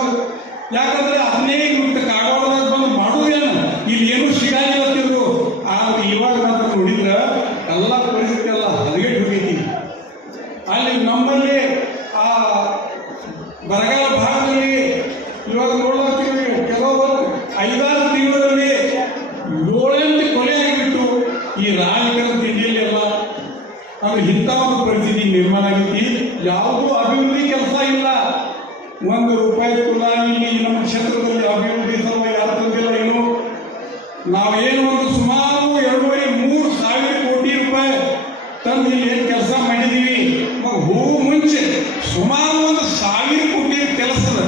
ಅವಾಗ ಯಾಕಂದ್ರೆ ಅದನ್ನೇ ಇವತ್ತು ಕಾಗವಾಡದಾಗ ಬಂದು ಮಾಡುವುದೇನು? ಇಲ್ಲಿ ಏನು ಸಿಗಂಗಿಲ್ಲ ಅಂತಿದ್ರು. ಆದ್ರೆ ಇವಾಗ ನಾವು ನೋಡಿದ್ರ ಎಲ್ಲ ಪರಿಸ್ಥಿತಿ ಎಲ್ಲ ಹದಗೆಟ್ಟು ಹೋಗೈತಿ ಅಲ್ಲಿ ನಮ್ಮಲ್ಲಿ ಆ ಬರಗಾಲ ಭಾಗದಲ್ಲಿ ಇವಾಗ ನೋಡ್ಲಾಗ್ತೀವಿ ಕೆಲವು ಐದಾರು ತಿಂಗಳಲ್ಲಿ ಏಳೆಂಟು ಕೊಲೆ ಆಗಿಬಿಟ್ಟು ಈ ರಾಜಕೀಯ ತಿಂಡಿಯಲ್ಲಿ ಎಲ್ಲ. ಅಂದ್ರೆ ಇಂಥ ಒಂದು ಪರಿಸ್ಥಿತಿ ನಿರ್ಮಾಣ ಆಗೈತಿ ಯಾವುದೂ ಅಭಿವೃದ್ಧಿ ಕೆಲಸ ಇಲ್ಲ. ಒಂದು ರೂಪಾಯಿ ಕೂಡ ಇಲ್ಲಿ ನಮ್ಮ ಕ್ಷೇತ್ರದಲ್ಲಿ ಅಭಿವೃದ್ಧಿ ತರುವ ಯಾರು ತಂದಿಲ್ಲ ಇನ್ನು ನಾವೇನು ಒಂದು ಸುಮಾರು ಎರಡೂವರೆ ಮೂರು ಸಾವಿರ ಕೋಟಿ ರೂಪಾಯಿ ತಂದು ಇಲ್ಲಿ ಏನು ಕೆಲಸ ಮಾಡಿದೀವಿ ಮ- ಮುಂಚೆ ಸುಮಾರು ಒಂದು ಸಾವಿರ ಕೋಟಿ ಕೆಲಸದ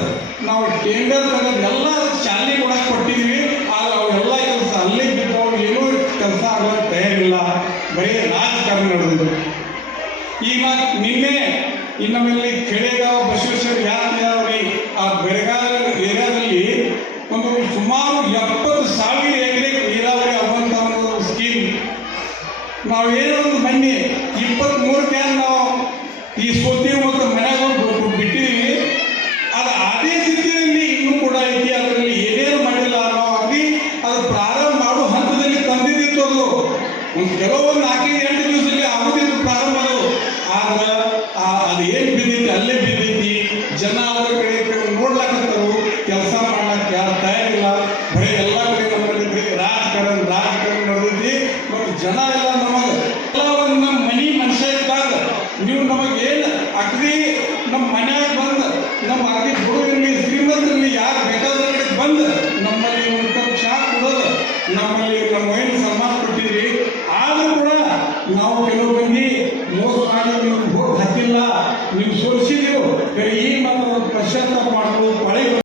ನಾವು ಟೆಂಡರ್ ತಗೊಂಡೆಲ್ಲ ಚಾಲನೆ ಕೊಡಕ್ಕೆ ಕೊಟ್ಟಿದ್ವಿ ಆದ್ರೆ ಅವೆಲ್ಲ ಕೆಲಸ ಅಲ್ಲೇ ಬಿದ್ದವು ಏನೂ ಕೆಲಸ ಆಗಕ್ಕೆ ತಯಾರಿಲ್ಲ ಬರೀ ರಾಜಕಾರಣ ನಡೆದಿದೆ ಈಗ ನಿನ್ನೆ ಇನ್ನೊಮ್ಮೆ ಕೆಳಗಾವ್ ಬಸವೇಶ್ವರ ಯಾತ್ರೆ ಆ ಬೆಳಗಾವಿ ಏರಿಯಾದಲ್ಲಿ ಒಂದು ಸುಮಾರು ಎಪ್ಪತ್ತು ಸಾವಿರ ಎಕರೆ ನೀರಾವರಿ ಆಗುವಂಥ ಒಂದು ಸ್ಕೀಮ್ ನಾವು ಏನೋ ಒಂದು ಮಣ್ಣಿ ಇಪ್ಪತ್ತ್ಮೂರು ಕ್ಯಾನ್ ನಾವು ಈ ಸೋತಿ ಮತ್ತು ಮನೆಯಾಗ ಬಿಟ್ಟಿದ್ದೀವಿ ಅದು ಅದೇ ಸ್ಥಿತಿಯಲ್ಲಿ ಇನ್ನೂ ಕೂಡ ಐತಿ. ಅದರಲ್ಲಿ ಏನೇನು ಮಾಡಿಲ್ಲ ಅನ್ನೋ ಆಗಲಿ ಅದು ಪ್ರಾರಂಭ ಮಾಡೋ ಹಂತದಲ್ಲಿ ತಂದಿದ್ದಿತ್ತು ಅದು. ಒಂದು ಕೆಲವೊಂದು ನಾಲ್ಕೈದು ಎಂಟು ದಿವಸದಲ್ಲಿ ಆಗುತ್ತಿತ್ತು ಪ್ರಾರಂಭ ಅದು. ಆದ್ರೆ ಅದು ಏನು ಬಿದ್ದೈತಿ ಅಲ್ಲೇ ಬಿದ್ದೈತಿ ಜನ ಅದರ ಕಡೆ ಆಮೇಲೆ ನಮ್ಮ ಮೈಂಡ್ ಸನ್ಮಾನ ಕೊಟ್ಟಿದ್ರಿ, ಆದ್ರೂ ಕೂಡ ನಾವು ಕೆಲವು ಮಂದಿ ಮೋಸ ಮಾಡಿ ನೀವು ಹೋಗಿ ಹತ್ತಿಲ್ಲ. ನೀವು ಸೋರಿಸಿದ್ದೀವಿ ಈಗ ಮಾತ್ರ ಪಶ್ಚಾತ್ತಾಪ ಮಾಡ್ಬೋದು